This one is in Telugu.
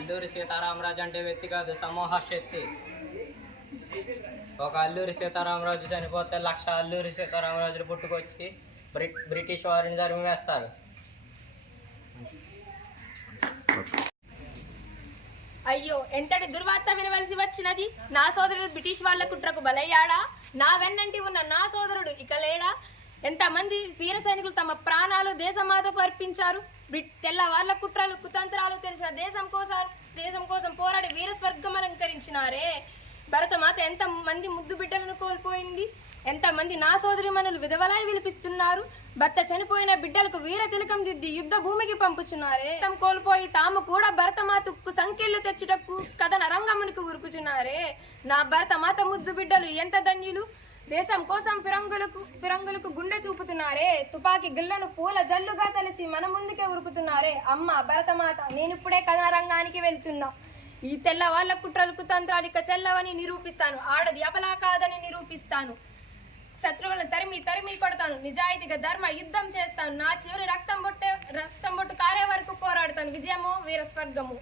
అల్లూరి సీతారామరాజు అంటే వ్యక్తి కాదు, సమూహ శక్తి. ఒక అల్లూరి సీతారామరాజు చనిపోతే 1,00,000 అల్లూరి సీతారామరాజులు పుట్టుకొచ్చి బ్రిటిష్ వారిని తరిమివేస్తారు. అయ్యో, ఎంతటి దుర్వార్త వినవలసి వచ్చినది. నా సోదరుడు బ్రిటిష్ వాళ్ళ కుట్రకు బలయ్యాడా? నా వెన్నంటి ఉన్న నా సోదరుడు ఇక లేడా? ఎంతమంది వీర సైనికులు తమ ప్రాణాలు దేశమాతకు అర్పించారు. తెల్లవార్ల కుట్రలు కుతంత్రాలు తెలిసిన దేశం కోసం పోరాడి వీర స్వర్గం అలంకరించినారే. భరతమాత ఎంత మంది ముద్దు బిడ్డలను కోల్పోయింది. ఎంతమంది నా సోదరి మనులు విధవలాయి విలిపిస్తున్నారు. భర్త చనిపోయిన బిడ్డలకు వీర తిలకం దిద్ది యుద్ధ భూమికి పంపుచున్నారే. కోల్పోయి తాము కూడా భరతమాతకు సంఖ్యలు తెచ్చుటకు కథన రంగమునికి ఉరుకుచున్నారే. నా భరతమాత ముద్దు బిడ్డలు ఎంత ధన్యులు. దేశం కోసం ఫిరంగులకు గుండె చూపుతున్నారే. తుపాకీ గిళ్లను పూల జల్లుగా తలచి మన ముందుకే ఉరుకుతున్నారే. అమ్మ భరతమాత, నేనిప్పుడే కథన రంగానికి వెళ్తున్నా. ఈ తెల్లవాళ్ళ కుట్రలు కుతంత్రాలు ఇక చెల్లవని నిరూపిస్తాను. ఆడది అపలా కాదని నిరూపిస్తాను. శత్రువులను తరిమి కొడతాను. నిజాయితీగా ధర్మ యుద్ధం చేస్తాను. నా చివరి రక్తం బొట్టు కారే వరకు పోరాడతాను. విజయమో వీర స్వర్గము.